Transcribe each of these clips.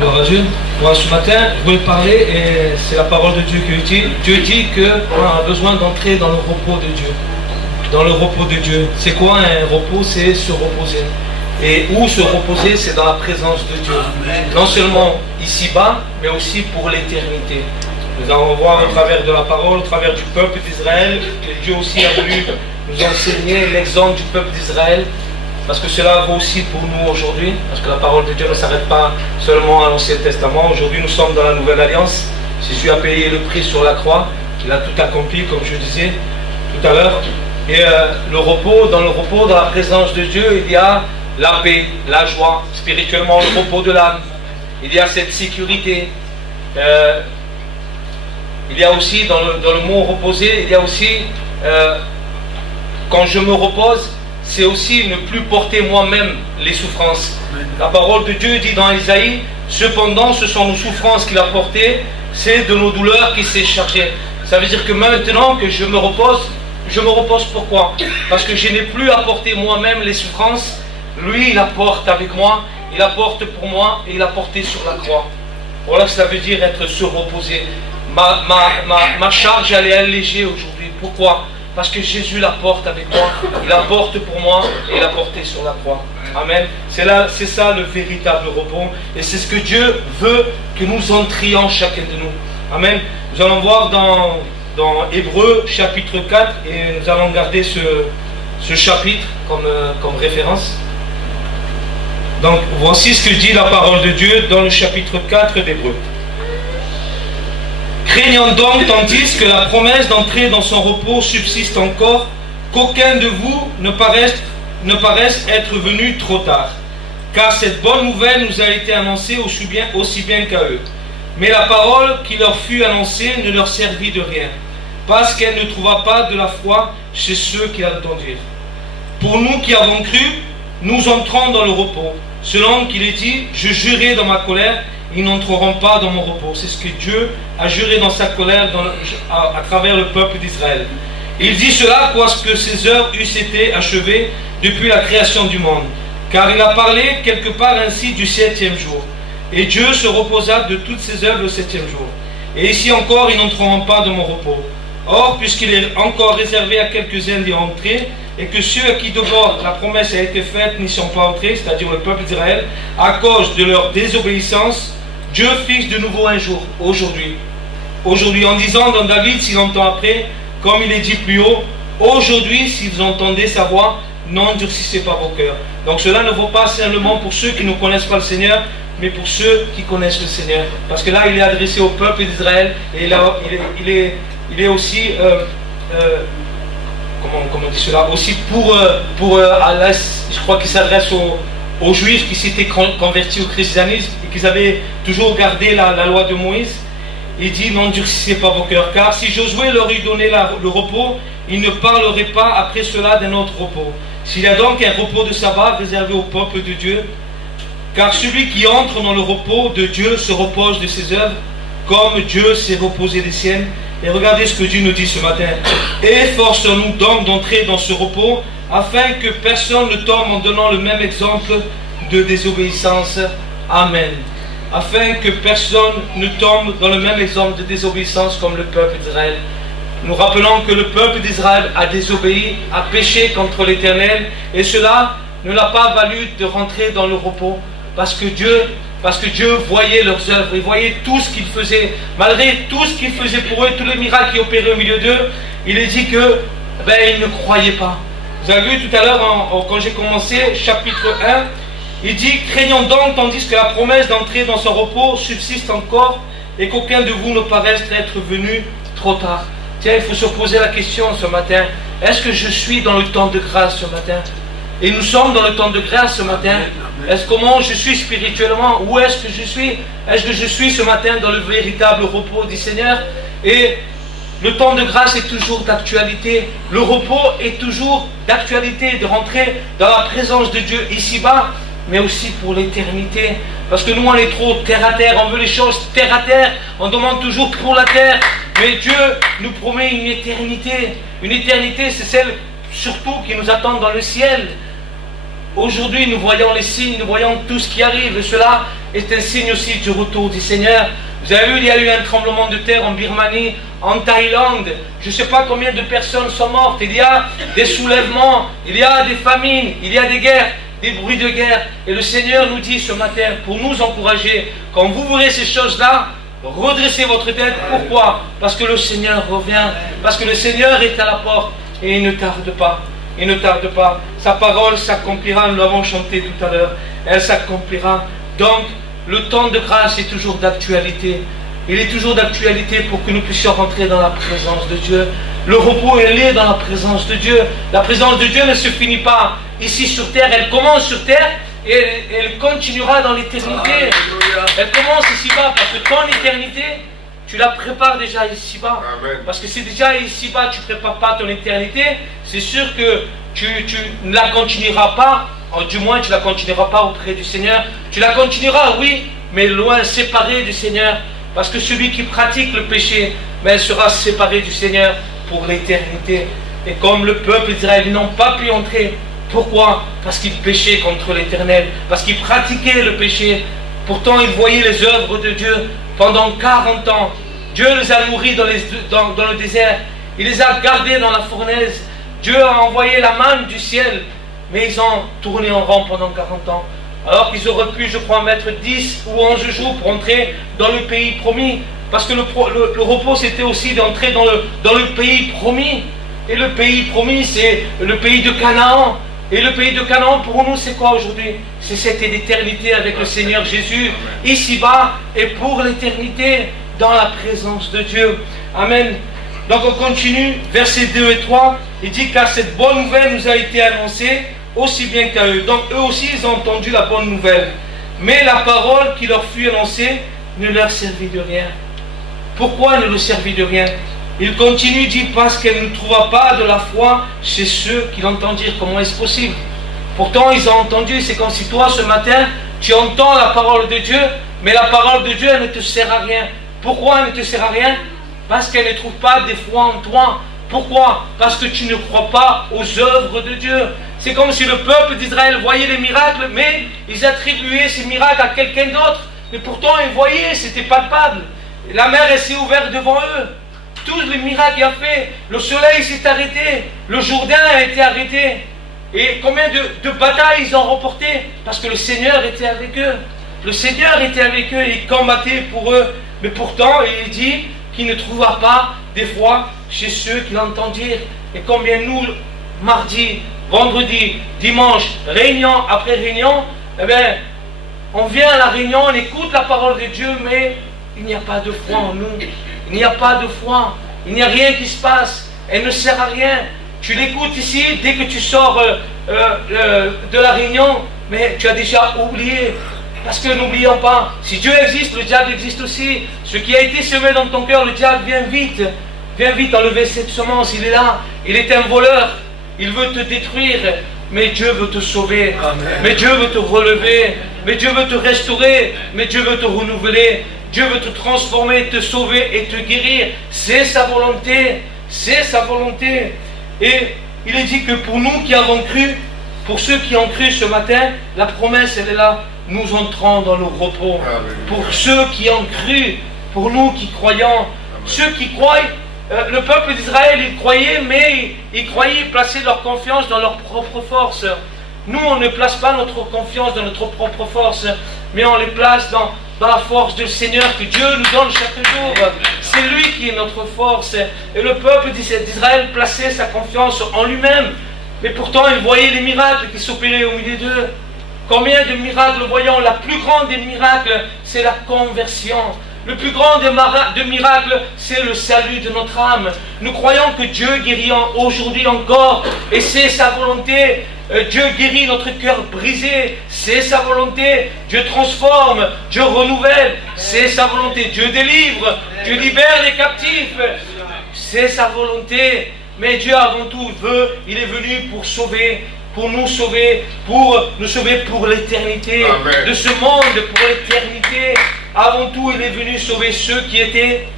Gloire à Dieu. Moi, ce matin, je voulais parler, et c'est la parole de Dieu qui dit. Dieu dit qu'on a besoin d'entrer dans le repos de Dieu. Dans le repos de Dieu. C'est quoi un repos? C'est se reposer. Et où se reposer? C'est dans la présence de Dieu. Non seulement ici-bas, mais aussi pour l'éternité. Nous allons voir au travers de la parole, au travers du peuple d'Israël, que Dieu aussi a voulu nous enseigner l'exemple du peuple d'Israël. Parce que cela vaut aussi pour nous aujourd'hui, parce que la parole de Dieu ne s'arrête pas seulement à l'Ancien Testament. Aujourd'hui, nous sommes dans la Nouvelle Alliance. Jésus a payé le prix sur la croix. Il a tout accompli, comme je disais tout à l'heure. Et le repos, dans la présence de Dieu, il y a la paix, la joie, spirituellement le repos de l'âme. Il y a cette sécurité. Il y a aussi, dans le mot reposer, il y a aussi, quand je me repose, c'est aussi ne plus porter moi-même les souffrances. La parole de Dieu dit dans Isaïe, cependant ce sont nos souffrances qu'il a portées, c'est de nos douleurs qu'il s'est chargé. Ça veut dire que maintenant que je me repose pourquoi? Parce que je n'ai plus à porter moi-même les souffrances. Lui, il apporte avec moi, il apporte pour moi et il a porté sur la croix. Voilà ce que ça veut dire être se reposer. Ma charge, elle est allégée aujourd'hui. Pourquoi? Parce que Jésus la porte avec moi, il la porte pour moi et il l'a porté sur la croix. Amen. C'est ça le véritable repos. Et c'est ce que Dieu veut que nous entrions chacun de nous. Amen. Nous allons voir dans Hébreux chapitre 4 et nous allons garder ce chapitre comme référence. Donc voici ce que dit la parole de Dieu dans le chapitre 4 d'Hébreux. Craignant donc, tandis que la promesse d'entrer dans son repos subsiste encore, qu'aucun de vous ne paraisse être venu trop tard. Car cette bonne nouvelle nous a été annoncée aussi bien qu'à eux. Mais la parole qui leur fut annoncée ne leur servit de rien, parce qu'elle ne trouva pas de la foi chez ceux qui l'entendirent. Pour nous qui avons cru, nous entrons dans le repos, selon qu'il est dit, je jurai dans ma colère, ils n'entreront pas dans mon repos. C'est ce que Dieu a juré dans sa colère à travers le peuple d'Israël. Il dit cela parce que ses heures eussent été achevées depuis la création du monde. Car il a parlé quelque part ainsi du 7e jour. Et Dieu se reposa de toutes ses œuvres le 7e jour. Et ici encore, ils n'entreront pas dans mon repos. Or, puisqu'il est encore réservé à quelques-uns d'y entrer, et que ceux à qui d'abord la promesse a été faite n'y sont pas entrés, c'est-à-dire le peuple d'Israël, à cause de leur désobéissance, Dieu fixe de nouveau un jour, aujourd'hui. Aujourd'hui, en disant dans David, si longtemps après, comme il est dit plus haut, aujourd'hui, si vous entendez sa voix, n'endurcissez pas vos cœurs. Donc cela ne vaut pas seulement pour ceux qui ne connaissent pas le Seigneur, mais pour ceux qui connaissent le Seigneur. Parce que là, il est adressé au peuple d'Israël, et là, il est aussi, comment on dit cela, aussi je crois qu'il s'adresse aux Juifs qui s'étaient convertis au christianisme et qui avaient toujours gardé la loi de Moïse. Il dit, n'endurcissez pas vos cœurs, car si Josué leur eût donné le repos, il ne parlerait pas après cela d'un autre repos. S'il y a donc un repos de sabbat réservé au peuple de Dieu, car celui qui entre dans le repos de Dieu se repose de ses œuvres, comme Dieu s'est reposé des siennes. Et regardez ce que Dieu nous dit ce matin. Efforçons-nous donc d'entrer dans ce repos, afin que personne ne tombe en donnant le même exemple de désobéissance. Amen. Afin que personne ne tombe dans le même exemple de désobéissance comme le peuple d'Israël. Nous rappelons que le peuple d'Israël a désobéi, a péché contre l'Éternel, et cela ne l'a pas valu de rentrer dans le repos, parce que Dieu voyait leurs œuvres, il voyait tout ce qu'ils faisaient, malgré tout ce qu'il faisait pour eux, tous les miracles qui opéraient au milieu d'eux, il est dit que ils ne croyaient pas. Vous avez vu tout à l'heure, quand j'ai commencé, chapitre 1, il dit, craignons donc, tandis que la promesse d'entrer dans son repos subsiste encore, et qu'aucun de vous ne paraisse être venu trop tard. Tiens, il faut se poser la question ce matin, est-ce que je suis dans le temps de grâce ce matin? Et nous sommes dans le temps de grâce ce matin. Comment je suis spirituellement? Où est-ce que je suis? Est-ce que je suis ce matin dans le véritable repos du Seigneur? Et le temps de grâce est toujours d'actualité. Le repos est toujours d'actualité, de rentrer dans la présence de Dieu ici-bas, mais aussi pour l'éternité. Parce que nous, on est trop terre à terre, on veut les choses terre à terre, on demande toujours pour la terre. Mais Dieu nous promet une éternité. Une éternité, c'est celle surtout qui nous attend dans le ciel. Aujourd'hui, nous voyons les signes, nous voyons tout ce qui arrive, et cela est un signe aussi du retour du Seigneur. Vous avez vu, il y a eu un tremblement de terre en Birmanie, en Thaïlande. Je ne sais pas combien de personnes sont mortes. Il y a des soulèvements, il y a des famines, il y a des guerres, des bruits de guerre. Et le Seigneur nous dit ce matin, pour nous encourager, quand vous verrez ces choses-là, redressez votre tête. Pourquoi? Parce que le Seigneur revient. Parce que le Seigneur est à la porte et il ne tarde pas. Il ne tarde pas. Sa parole s'accomplira. Nous l'avons chanté tout à l'heure. Elle s'accomplira. Donc, le temps de grâce est toujours d'actualité. Il est toujours d'actualité pour que nous puissions rentrer dans la présence de Dieu. Le repos, elle est dans la présence de Dieu. La présence de Dieu ne se finit pas ici sur terre. Elle commence sur terre et elle continuera dans l'éternité. Elle commence ici-bas parce que ton éternité, tu la prépares déjà ici-bas. Parce que c'est déjà ici-bas, tu ne prépares pas ton éternité. C'est sûr que tu ne la continueras pas. Du moins, tu ne la continueras pas auprès du Seigneur. Tu la continueras, oui, mais loin, séparé du Seigneur. Parce que celui qui pratique le péché, ben, sera séparé du Seigneur pour l'éternité. Et comme le peuple d'Israël, ils n'ont pas pu entrer. Pourquoi? Parce qu'ils péchaient contre l'Éternel. Parce qu'ils pratiquaient le péché. Pourtant, ils voyaient les œuvres de Dieu pendant 40 ans. Dieu les a nourris dans le désert. Il les a gardés dans la fournaise. Dieu a envoyé la manne du ciel. Mais ils ont tourné en rond pendant 40 ans. Alors qu'ils auraient pu, je crois, mettre 10 ou 11 jours pour entrer dans le pays promis. Parce que le repos, c'était aussi d'entrer dans le pays promis. Et le pays promis, c'est le pays de Canaan. Et le pays de Canaan, pour nous, c'est quoi aujourd'hui? C'est cette éternité avec le Seigneur Jésus, ici-bas, et pour l'éternité, dans la présence de Dieu. Amen. Donc on continue, versets 2 et 3. Il dit, car cette bonne nouvelle nous a été annoncée, aussi bien qu'à eux. Donc eux aussi, ils ont entendu la bonne nouvelle. Mais la parole qui leur fut annoncée ne leur servit de rien. Pourquoi ne leur servit de rien? Il continue, dit, parce qu'elle ne trouva pas de la foi chez ceux qui l'entendirent. Comment est-ce possible? Pourtant, ils ont entendu. C'est comme si toi, ce matin, tu entends la parole de Dieu, mais la parole de Dieu, elle ne te sert à rien. Pourquoi elle ne te sert à rien? Parce qu'elle ne trouve pas de foi en toi. Pourquoi? Parce que tu ne crois pas aux œuvres de Dieu. C'est comme si le peuple d'Israël voyait les miracles, mais ils attribuaient ces miracles à quelqu'un d'autre. Mais pourtant, ils voyaient, c'était palpable. La mer, elle s'est ouverte devant eux. Tous les miracles qu'il a fait, le soleil s'est arrêté, le Jourdain a été arrêté. Et combien de batailles ils ont remporté? Parce que le Seigneur était avec eux. Le Seigneur était avec eux, il combattait pour eux. Mais pourtant, il dit qu'il ne trouva pas des fois chez ceux qui l'entendirent. Et combien nous, mardi, vendredi, dimanche, réunion après réunion, eh bien, on vient à la réunion, on écoute la parole de Dieu, mais il n'y a pas de foi en nous. Il n'y a pas de foi. Il n'y a rien qui se passe. Elle ne sert à rien. Tu l'écoutes ici, dès que tu sors de la réunion, mais tu as déjà oublié. Parce que n'oublions pas, si Dieu existe, le diable existe aussi. Ce qui a été semé dans ton cœur, le diable vient vite. Viens vite enlever cette semence, il est là. Il est un voleur. Il veut te détruire. Mais Dieu veut te sauver. Amen. Mais Dieu veut te relever. Mais Dieu veut te restaurer. Mais Dieu veut te renouveler. Dieu veut te transformer, te sauver et te guérir. C'est sa volonté. C'est sa volonté. Et il est dit que pour nous qui avons cru, pour ceux qui ont cru ce matin, la promesse, elle est là. Nous entrons dans le repos. Amen. Pour ceux qui ont cru, pour nous qui croyons, Amen. Ceux qui croient, le peuple d'Israël, ils croyaient, mais ils croyaient placer leur confiance dans leur propre force. Nous, on ne place pas notre confiance dans notre propre force, mais on les place dans la force du Seigneur que Dieu nous donne chaque jour. C'est lui qui est notre force. Et le peuple d'Israël plaçait sa confiance en lui-même. Mais pourtant, il voyait les miracles qui s'opéraient au milieu d'eux. Combien de miracles voyons? La plus grande des miracles, c'est la conversion. Le plus grand des miracles, c'est le salut de notre âme. Nous croyons que Dieu guérit aujourd'hui encore, et c'est sa volonté. Dieu guérit notre cœur brisé, c'est sa volonté. Dieu transforme, Dieu renouvelle, c'est sa volonté. Sauver, Dieu délivre, Dieu libère les captifs. C'est sa volonté. Mais Dieu avant tout veut, il est venu pour sauver, pour nous sauver pour l'éternité. De ce monde, pour l'éternité. Avant tout, il est venu sauver ceux qui étaient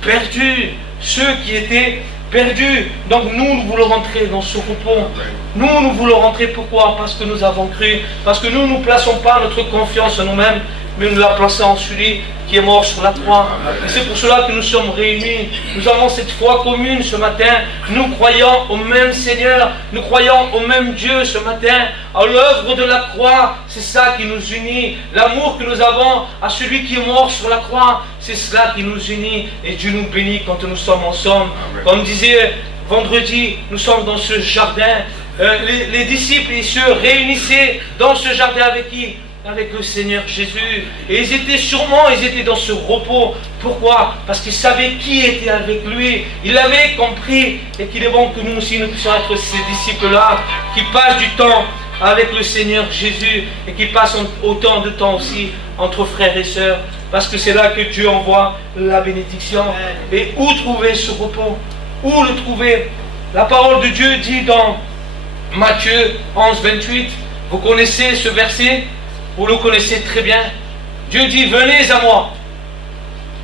perdus. Ceux qui étaient perdus. Donc nous voulons rentrer dans ce repos. Nous voulons rentrer. Pourquoi? Parce que nous avons cru. Parce que nous ne plaçons pas notre confiance en nous-mêmes, mais nous la plaçons en celui qui est mort sur la croix. Et c'est pour cela que nous sommes réunis. Nous avons cette foi commune ce matin. Nous croyons au même Seigneur, nous croyons au même Dieu ce matin, à l'œuvre de la croix. C'est ça qui nous unit. L'amour que nous avons à celui qui est mort sur la croix, c'est cela qui nous unit. Et Dieu nous bénit quand nous sommes ensemble. Comme disait vendredi, nous sommes dans ce jardin. Les disciples, ils se réunissaient dans ce jardin avec qui? Avec le Seigneur Jésus. Et ils étaient dans ce repos. Pourquoi? Parce qu'ils savaient qui était avec lui. Ils avaient compris. Et qu'il est bon que nous aussi, nous puissions être ces disciples-là, qui passent du temps avec le Seigneur Jésus, et qui passent autant de temps aussi entre frères et sœurs. Parce que c'est là que Dieu envoie la bénédiction. Et où trouver ce repos? Où le trouver? La parole de Dieu dit dans Matthieu 11, 28, vous connaissez ce verset, vous le connaissez très bien. Dieu dit, venez à moi,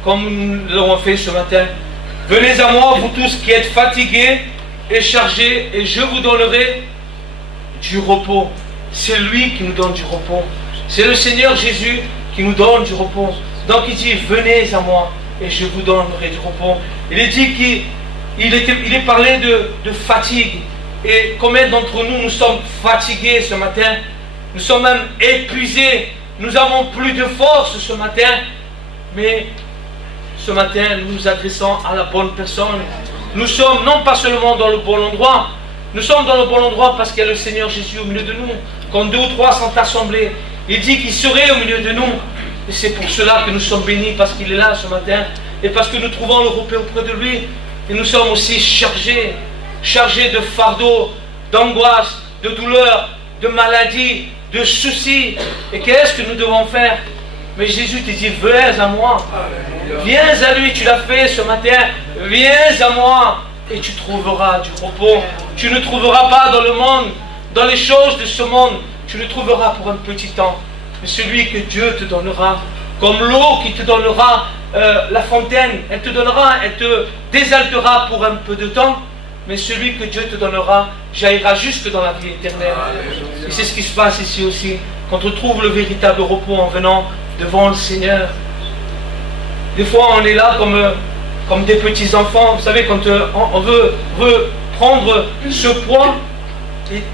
comme nous l'avons fait ce matin. Venez à moi, vous tous qui êtes fatigués et chargés, et je vous donnerai du repos. C'est lui qui nous donne du repos. C'est le Seigneur Jésus qui nous donne du repos. Donc il dit, venez à moi, et je vous donnerai du repos. Il est dit qu'il est parlé de fatigue. Et combien d'entre nous, nous sommes fatigués ce matin? Nous sommes même épuisés. Nous n'avons plus de force ce matin. Mais ce matin, nous nous adressons à la bonne personne. Nous sommes non pas seulement dans le bon endroit. Nous sommes dans le bon endroit parce qu'il y a le Seigneur Jésus au milieu de nous. Quand 2 ou 3 sont assemblés, il dit qu'il serait au milieu de nous. Et c'est pour cela que nous sommes bénis, parce qu'il est là ce matin. Et parce que nous trouvons le repos auprès de lui. Et nous sommes aussi chargés de fardeaux, d'angoisse, de douleurs, de maladies, de soucis. Et qu'est-ce que nous devons faire? Mais Jésus te dit, viens à moi. Viens à lui, tu l'as fait ce matin. Viens à moi et tu trouveras du repos. Tu ne trouveras pas dans le monde, dans les choses de ce monde. Tu le trouveras pour un petit temps. Mais celui que Dieu te donnera, comme l'eau qui te donnera la fontaine, elle te désaltera pour un peu de temps. Mais celui que Dieu te donnera jaillira jusque dans la vie éternelle. Et c'est ce qui se passe ici aussi. Quand on trouve le véritable repos en venant devant le Seigneur. Des fois on est là comme des petits enfants. Vous savez, quand on veut prendre ce poids,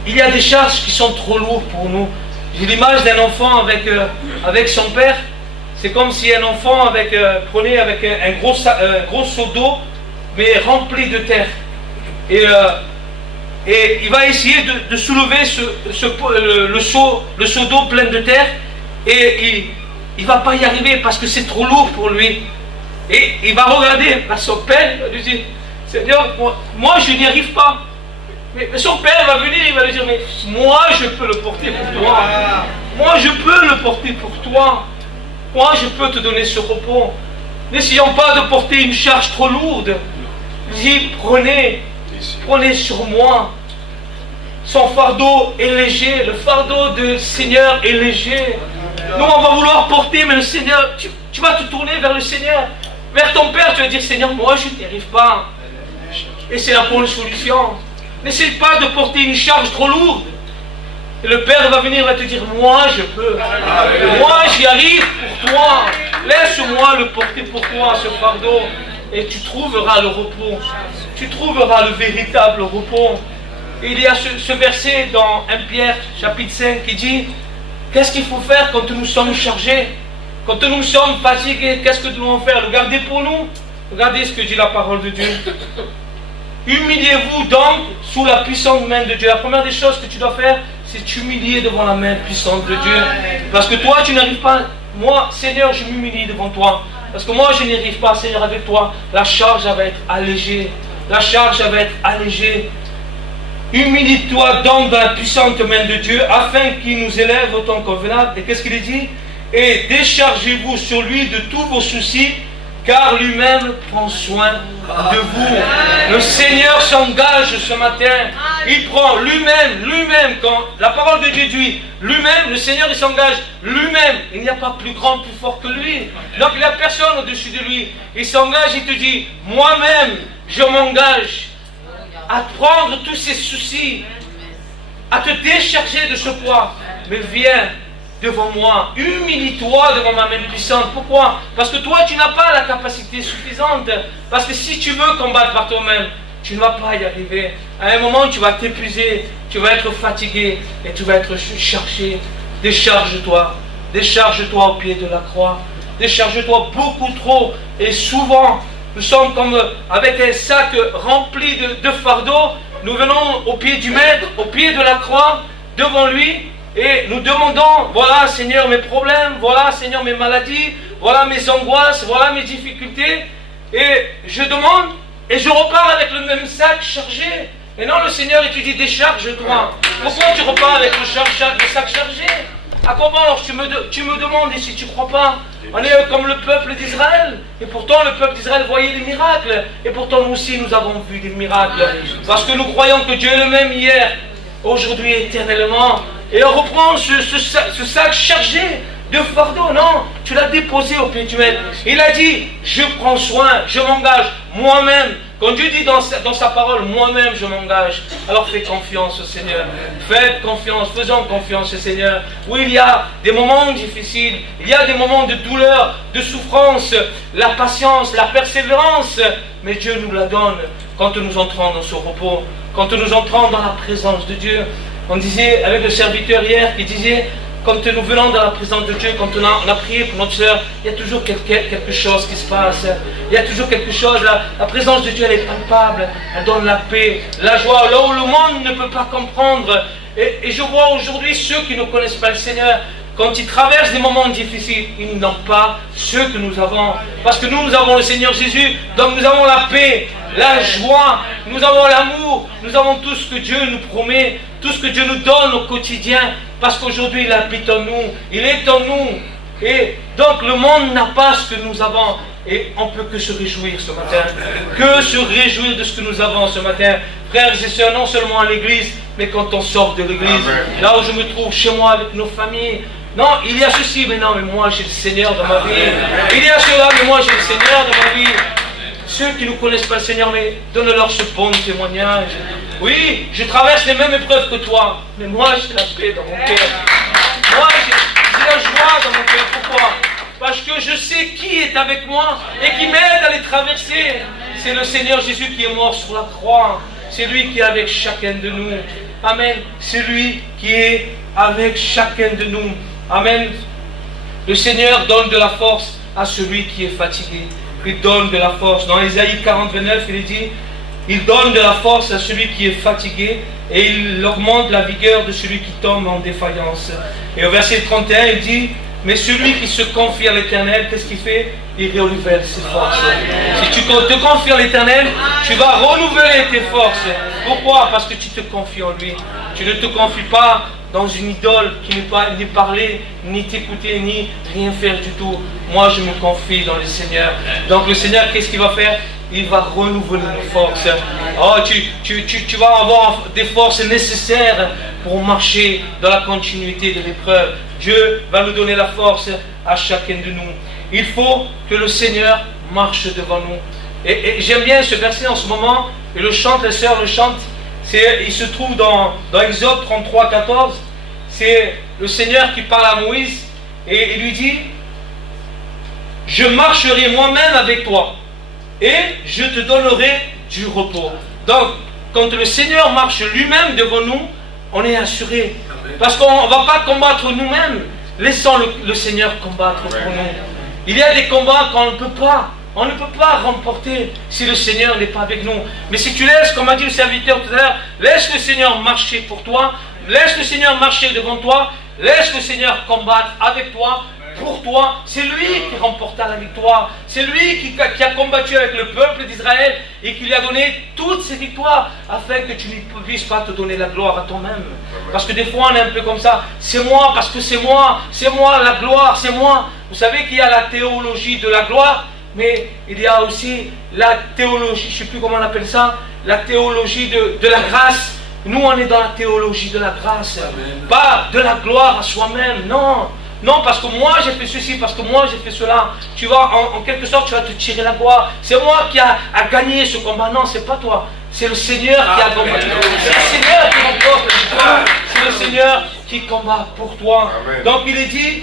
il y a des charges qui sont trop lourdes pour nous. J'ai l'image d'un enfant avec son père. C'est comme si un enfant prenait avec un gros seau d'eau, mais rempli de terre. Et il va essayer de soulever le seau d'eau plein de terre, et il ne va pas y arriver parce que c'est trop lourd pour lui. Et il va regarder à son père, il va lui dire, Seigneur, moi je n'y arrive pas. Mais son père va venir, il va lui dire, mais moi je peux le porter pour toi. Moi je peux le porter pour toi. Moi je peux te donner ce repos. N'essayons pas de porter une charge trop lourde. Dis, prenez sur moi. Son fardeau est léger. Le fardeau du Seigneur est léger. Nous on va vouloir porter, mais le Seigneur, tu vas te tourner vers le Seigneur, vers ton Père, tu vas dire, Seigneur, moi je n'y arrive pas. Et c'est la bonne solution. N'essaie pas de porter une charge trop lourde. Et le Père va venir et va te dire, moi je peux. Moi j'y arrive pour toi. Laisse-moi le porter pour toi, ce fardeau. Et tu trouveras le repos. Tu trouveras le véritable repos. Et il y a ce verset dans 1 Pierre chapitre 5 qui dit, qu'est-ce qu'il faut faire quand nous sommes chargés? Quand nous sommes fatigués, qu'est-ce que nous devons faire? Le garder pour nous? Regardez ce que dit la parole de Dieu. Humiliez-vous donc sous la puissante main de Dieu. La première des choses que tu dois faire, c'est t'humilier devant la main puissante de Dieu. Parce que toi, tu n'arrives pas. Moi, Seigneur, je m'humilie devant toi. Parce que moi, je n'y arrive pas, Seigneur, avec toi. La charge, elle va être allégée. La charge, elle va être allégée. Humilie-toi donc dans la puissante main de Dieu, afin qu'il nous élève au temps convenable. Et qu'est-ce qu'il dit? Et déchargez-vous sur lui de tous vos soucis, car lui-même prend soin de vous. Le Seigneur s'engage ce matin. Il prend lui-même, quand la parole de Dieu dit, lui-même, le Seigneur il s'engage lui-même. Il n'y a pas plus grand, plus fort que lui. Donc il n'y a personne au-dessus de lui. Il s'engage, il te dit, moi-même, je m'engage à prendre tous ces soucis, à te décharger de ce poids. Mais viens devant moi. Humilie-toi devant ma main puissante. Pourquoi? Parce que toi, tu n'as pas la capacité suffisante. Parce que si tu veux combattre par toi-même, tu ne vas pas y arriver. À un moment, tu vas t'épuiser, tu vas être fatigué et tu vas être chargé. Décharge-toi. Décharge-toi au pied de la croix. Décharge-toi beaucoup trop. Et souvent, nous sommes comme avec un sac rempli de fardeaux. Nous venons au pied du Maître, au pied de la croix, devant lui. Et nous demandons, voilà Seigneur mes problèmes, voilà Seigneur mes maladies, voilà mes angoisses, voilà mes difficultés. Et je demande, et je repars avec le même sac chargé. Et non, le Seigneur, il te dit, décharge-toi. Pourquoi tu repars avec le sac chargé? À quoi bon alors tu me demandes, et si tu ne crois pas? On est comme le peuple d'Israël. Et pourtant le peuple d'Israël voyait des miracles. Et pourtant nous aussi nous avons vu des miracles. Parce que nous croyons que Dieu est le même hier, aujourd'hui, éternellement. Et on reprend ce sac chargé de fardeau. Non, tu l'as déposé au pied du Maître. Il a dit, je prends soin, je m'engage moi-même. Quand Dieu dit dans sa parole, moi-même je m'engage, alors fais confiance au Seigneur. Faites confiance, faisons confiance au Seigneur. Oui, il y a des moments difficiles, il y a des moments de douleur, de souffrance, la patience, la persévérance. Mais Dieu nous la donne quand nous entrons dans ce repos, quand nous entrons dans la présence de Dieu. On disait avec le serviteur hier qui disait, quand nous venons dans la présence de Dieu, quand on a prié pour notre soeur, il y a toujours quelque chose qui se passe. Il y a toujours quelque chose. La présence de Dieu, elle est palpable. Elle donne la paix, la joie, là où le monde ne peut pas comprendre. Et je vois aujourd'hui ceux qui ne connaissent pas le Seigneur, quand ils traversent des moments difficiles, ils n'ont pas ce que nous avons. Parce que nous avons le Seigneur Jésus, donc nous avons la paix, la joie, nous avons l'amour, nous avons tout ce que Dieu nous promet, tout ce que Dieu nous donne au quotidien, parce qu'aujourd'hui il habite en nous, il est en nous. Et donc le monde n'a pas ce que nous avons. Et on ne peut que se réjouir ce matin, que se réjouir de ce que nous avons ce matin. Frères et sœurs, non seulement à l'église, mais quand on sort de l'église, là où je me trouve chez moi avec nos familles. Non, il y a ceci, mais non, mais moi j'ai le Seigneur dans ma vie. Il y a cela, mais moi j'ai le Seigneur dans ma vie. Ceux qui ne connaissent pas le Seigneur, mais donne-leur ce bon témoignage. Oui, je traverse les mêmes épreuves que toi, mais moi j'ai la paix dans mon cœur. Moi j'ai la joie dans mon cœur. Pourquoi? Parce que je sais qui est avec moi et qui m'aide à les traverser. C'est le Seigneur Jésus qui est mort sur la croix. C'est lui qui est avec chacun de nous. Amen. C'est lui qui est avec chacun de nous. Amen. Le Seigneur donne de la force à celui qui est fatigué. Il donne de la force. Dans Ésaïe 40, 29, il est dit, il donne de la force à celui qui est fatigué et il augmente la vigueur de celui qui tombe en défaillance. Et au verset 31, il dit, mais celui qui se confie à l'Éternel, qu'est-ce qu'il fait? Il renouvelle ses forces. Si tu te confies à l'Éternel, tu vas renouveler tes forces. Pourquoi? Parce que tu te confies en lui. Tu ne te confies pas dans une idole qui n'est pas ni parler, ni t'écouter, ni rien faire du tout. Moi, je me confie dans le Seigneur. Donc le Seigneur, qu'est-ce qu'il va faire? Il va renouveler nos forces. Oh, tu vas avoir des forces nécessaires pour marcher dans la continuité de l'épreuve. Dieu va nous donner la force à chacun de nous. Il faut que le Seigneur marche devant nous. Et j'aime bien ce verset en ce moment. Et le chante, les sœurs le chantent. Il se trouve dans Exode 33, 14. C'est le Seigneur qui parle à Moïse. Et il lui dit, je marcherai moi-même avec toi. Et je te donnerai du repos. Donc, quand le Seigneur marche lui-même devant nous, on est assuré. Parce qu'on ne va pas combattre nous-mêmes. Laissons le Seigneur combattre pour nous. Il y a des combats qu'on ne peut pas. On ne peut pas remporter si le Seigneur n'est pas avec nous. Mais si tu laisses, comme a dit le serviteur tout à l'heure, laisse le Seigneur marcher pour toi. Laisse le Seigneur marcher devant toi. Laisse le Seigneur combattre avec toi. Pour toi, c'est lui qui remporta la victoire. C'est lui qui a combattu avec le peuple d'Israël et qui lui a donné toutes ces victoires afin que tu ne puisses pas te donner la gloire à toi-même. Parce que des fois on est un peu comme ça. C'est moi parce que c'est moi la gloire, c'est moi. Vous savez qu'il y a la théologie de la gloire, mais il y a aussi la théologie, je ne sais plus comment on appelle ça, la théologie de la grâce. Nous on est dans la théologie de la grâce. Amen. Pas de la gloire à soi-même, non. Non, parce que moi j'ai fait ceci, parce que moi j'ai fait cela. Tu vas, en quelque sorte, tu vas te tirer la gloire. C'est moi qui a gagné ce combat. Non, c'est pas toi. C'est le Seigneur qui a combattu. C'est le Seigneur qui remporte la victoire. C'est c'est le Seigneur qui combat pour toi. Amen. Donc il est dit,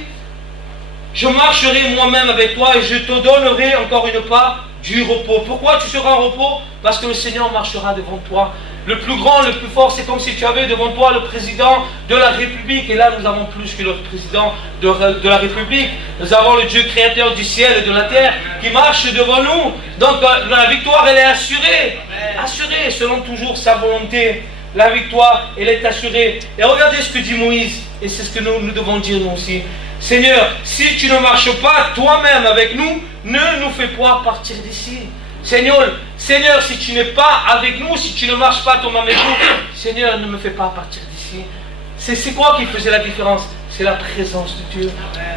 je marcherai moi-même avec toi et je te donnerai encore une part du repos. Pourquoi tu seras en repos? Parce que le Seigneur marchera devant toi. Le plus grand, le plus fort, c'est comme si tu avais devant toi le président de la République. Et là, nous avons plus que le président de la République. Nous avons le Dieu créateur du ciel et de la terre qui marche devant nous. Donc la victoire, elle est assurée. Assurée selon toujours sa volonté. La victoire, elle est assurée. Et regardez ce que dit Moïse. Et c'est ce que nous devons dire nous aussi. Seigneur, si tu ne marches pas toi-même avec nous, ne nous fais pas partir d'ici. Seigneur, si tu n'es pas avec nous, si tu ne marches pas toi-même avec nous, Seigneur, ne me fais pas partir d'ici. C'est quoi qui faisait la différence? C'est la présence de Dieu.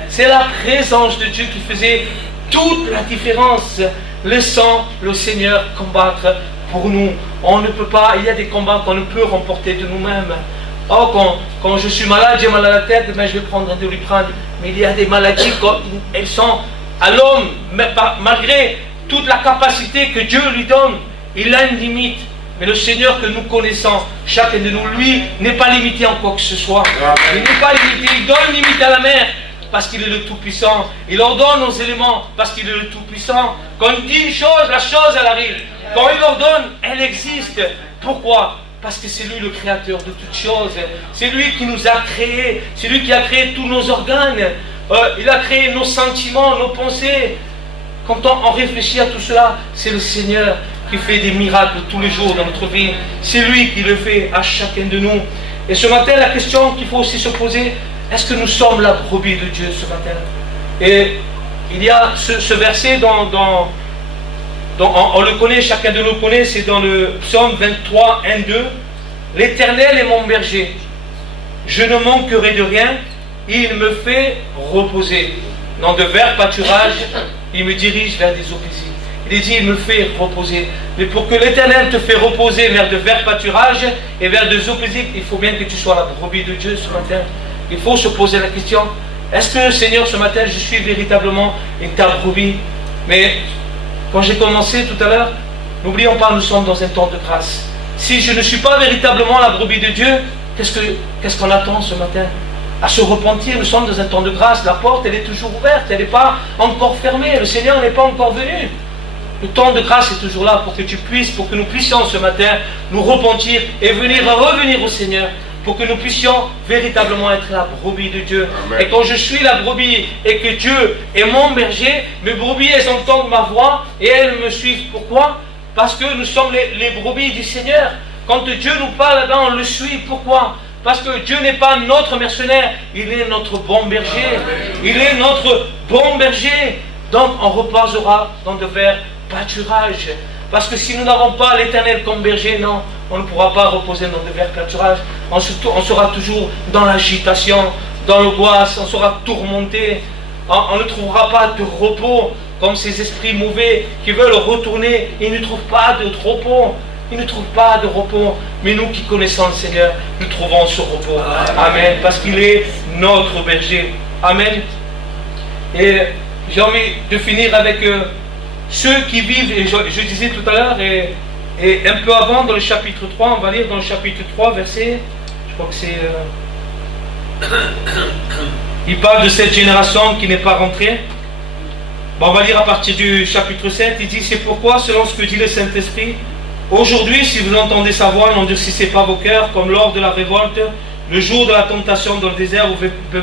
C'est la présence de Dieu qui faisait toute la différence. Laissons le Seigneur combattre pour nous. On ne peut pas, il y a des combats qu'on ne peut remporter de nous-mêmes. Oh, quand je suis malade, j'ai mal à la tête, ben je vais prendre un Doliprane. Mais il y a des maladies, elles sont à l'homme, malgré toute la capacité que Dieu lui donne, il a une limite. Mais le Seigneur que nous connaissons, chacun de nous, lui, n'est pas limité en quoi que ce soit. Il n'est pas limité, il donne limite à la mer, parce qu'il est le Tout-Puissant. Il ordonne aux éléments, parce qu'il est le Tout-Puissant. Quand il dit une chose, la chose, elle arrive. Quand il ordonne, elle existe. Pourquoi? Parce que c'est lui le créateur de toutes choses. C'est lui qui nous a créés. C'est lui qui a créé tous nos organes. Il a créé nos sentiments, nos pensées. Quand on réfléchit à tout cela, c'est le Seigneur qui fait des miracles tous les jours dans notre vie. C'est lui qui le fait à chacun de nous. Et ce matin, la question qu'il faut aussi se poser, est-ce que nous sommes la brebis de Dieu ce matin? Et il y a ce verset on le connaît, chacun de nous le connaît, c'est dans le psaume 23, 1, 2. L'Éternel est mon berger, je ne manquerai de rien, il me fait reposer. Dans de verts pâturages, il me dirige vers des eaux paisibles. Il est dit, il me fait reposer. Mais pour que l'Éternel te fait reposer vers de verts pâturages et vers des eaux paisibles, il faut bien que tu sois la brebis de Dieu ce matin. Il faut se poser la question, est-ce que Seigneur, ce matin, je suis véritablement ta brebis? Mais quand j'ai commencé tout à l'heure, n'oublions pas, nous sommes dans un temps de grâce. Si je ne suis pas véritablement la brebis de Dieu, qu'est-ce qu'on attend ce matin? À se repentir, nous sommes dans un temps de grâce. La porte, elle est toujours ouverte, elle n'est pas encore fermée. Le Seigneur n'est pas encore venu. Le temps de grâce est toujours là pour que tu puisses, pour que nous puissions ce matin nous repentir et revenir au Seigneur. Pour que nous puissions véritablement être la brebis de Dieu. Amen. Et quand je suis la brebis et que Dieu est mon berger, mes brebis, elles entendent ma voix et elles me suivent. Pourquoi? Parce que nous sommes les brebis du Seigneur. Quand Dieu nous parle, là, on le suit. Pourquoi? Parce que Dieu n'est pas notre mercenaire, il est notre bon berger. Il est notre bon berger. Donc on reposera dans de verts pâturages. Parce que si nous n'avons pas l'Éternel comme berger, non, on ne pourra pas reposer dans de verts pâturages. On sera toujours dans l'agitation, dans l'angoisse, on sera tourmenté. On ne trouvera pas de repos, comme ces esprits mauvais qui veulent retourner. Ils ne trouvent pas de repos. Ils ne trouvent pas de repos. Mais nous qui connaissons le Seigneur, nous trouvons ce repos. Amen. Parce qu'il est notre berger. Amen. Et j'ai envie de finir avec ceux qui vivent, et je disais tout à l'heure, et un peu avant dans le chapitre 3, on va lire dans le chapitre 3, verset, je crois que c'est... il parle de cette génération qui n'est pas rentrée. Bon, on va lire à partir du chapitre 7, il dit, c'est pourquoi, selon ce que dit le Saint-Esprit, aujourd'hui, si vous entendez sa voix, n'endurcissez pas vos cœurs, comme lors de la révolte, le jour de la tentation dans le désert où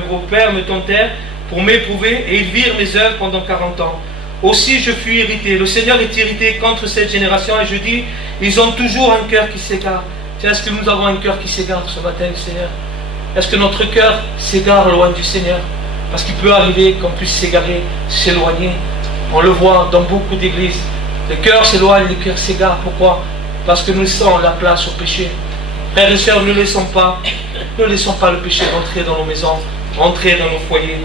vos pères me tentèrent pour m'éprouver, et ils virent mes œuvres pendant 40 ans. Aussi je fus irrité. Le Seigneur est irrité contre cette génération et je dis, ils ont toujours un cœur qui s'égare. Est-ce que nous avons un cœur qui s'égare ce matin, Seigneur? Est-ce que notre cœur s'égare loin du Seigneur? Parce qu'il peut arriver qu'on puisse s'égarer, s'éloigner. On le voit dans beaucoup d'églises. Le cœur s'éloigne, le cœur s'égare. Pourquoi? Parce que nous laissons la place au péché. Frères et sœurs, ne laissons pas le péché rentrer dans nos maisons, entrer dans nos foyers.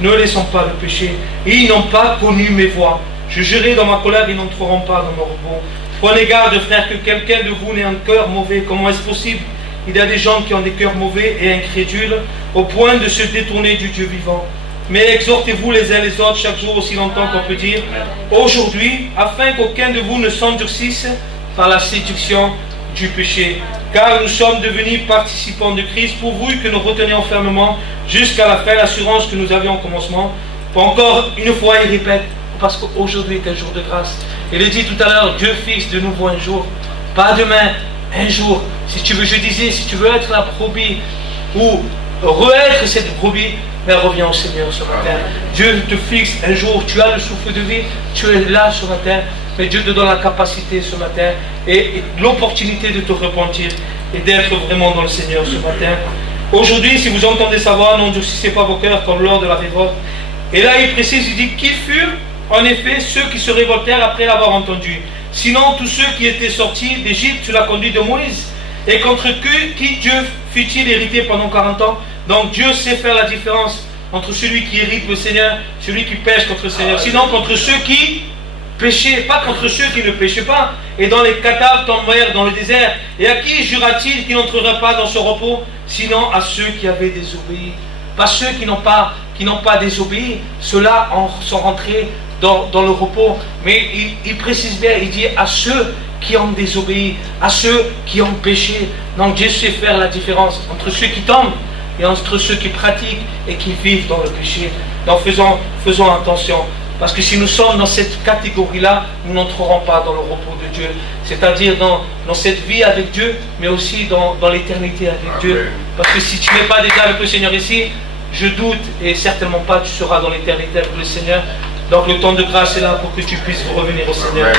Ne laissons pas le péché. Et ils n'ont pas connu mes voies. Je jurai dans ma colère, ils n'entreront pas dans mon repos. Prenez garde, frères, que quelqu'un de vous n'ait un cœur mauvais. Comment est-ce possible? Il y a des gens qui ont des cœurs mauvais et incrédules, au point de se détourner du Dieu vivant. Mais exhortez-vous les uns les autres chaque jour, aussi longtemps qu'on peut dire, aujourd'hui, afin qu'aucun de vous ne s'endurcisse par la séduction du péché. Car nous sommes devenus participants de Christ, pourvu que nous retenions fermement jusqu'à la fin l'assurance que nous avions au commencement. Encore une fois, il répète, parce qu'aujourd'hui est un jour de grâce. Il dit tout à l'heure, Dieu fixe de nouveau un jour, pas demain, un jour. Si tu veux, je disais, si tu veux être la brebis ou re-être cette brebis, mais reviens au Seigneur ce matin. Dieu te fixe un jour, tu as le souffle de vie, tu es là ce matin, mais Dieu te donne la capacité ce matin et l'opportunité de te repentir et d'être vraiment dans le Seigneur ce matin. Aujourd'hui, si vous entendez sa voix, n'endurcissez pas vos cœurs comme lors de la révolte. Et là, il précise, il dit, qui furent en effet ceux qui se révoltèrent après l'avoir entendu. Sinon, tous ceux qui étaient sortis d'Égypte sous la conduite de Moïse, et contre qui Dieu fut-il hérité pendant 40 ans. Donc Dieu sait faire la différence entre celui qui hérite le Seigneur, celui qui pêche contre le Seigneur. Sinon, contre ceux qui péchaient, pas contre ceux qui ne péchaient pas. Et dans les cadavres tombèrent dans le désert. Et à qui jura-t-il qu'il n'entrera pas dans ce repos? Sinon à ceux qui avaient désobéi. Pas ceux qui n'ont pas désobéi. Ceux-là sont rentrés dans le repos. Mais il précise bien, il dit à ceux qui ont désobéi, à ceux qui ont péché. Donc Dieu sait faire la différence entre ceux qui tombent et entre ceux qui pratiquent et qui vivent dans le péché. Donc faisons attention. Parce que si nous sommes dans cette catégorie-là, nous n'entrerons pas dans le repos de Dieu. C'est-à-dire dans cette vie avec Dieu, mais aussi dans l'éternité avec Dieu. Parce que si tu n'es pas déjà avec le Seigneur ici, je doute, et certainement pas tu seras dans l'éternité avec le Seigneur. Donc le temps de grâce est là pour que tu puisses revenir au Seigneur.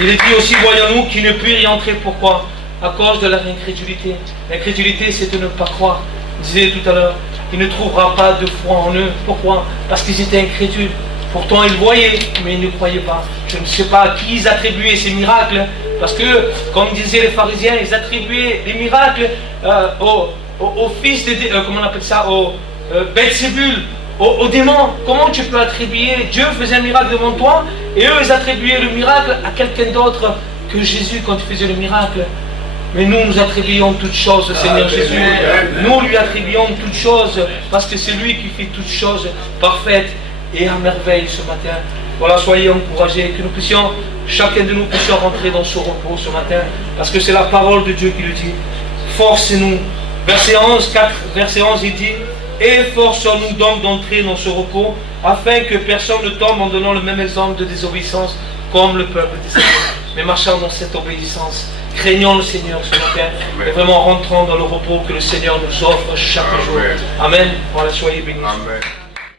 Il est dit aussi, voyons-nous, qui ne put y entrer. Pourquoi? À cause de leur incrédulité. L'incrédulité, c'est de ne pas croire. Je disais tout à l'heure, il ne trouvera pas de foi en eux. Pourquoi? Parce qu'ils étaient incrédules. Pourtant, ils voyaient, mais ils ne croyaient pas. Je ne sais pas à qui ils attribuaient ces miracles. Parce que, comme disaient les pharisiens, ils attribuaient les miracles au fils de... comment on appelle ça? Au Belzébul. Aux démons. Comment tu peux attribuer, Dieu faisait un miracle devant toi et eux ils attribuaient le miracle à quelqu'un d'autre que Jésus quand il faisait le miracle. Mais nous attribuons toutes choses au Seigneur Jésus. Nous lui attribuons toutes choses parce que c'est lui qui fait toutes choses parfaites et à merveille ce matin. Voilà, soyez encouragés, que nous puissions, chacun de nous puissions rentrer dans ce repos ce matin, parce que c'est la parole de Dieu qui le dit. Forcez-nous. Verset 11, il dit: efforçons-nous donc d'entrer dans ce repos, afin que personne ne tombe en donnant le même exemple de désobéissance comme le peuple d'Israël. Mais marchons dans cette obéissance, craignons le Seigneur ce matin, et vraiment rentrons dans le repos que le Seigneur nous offre chaque jour. Amen. Voilà, soyez bénis. Amen.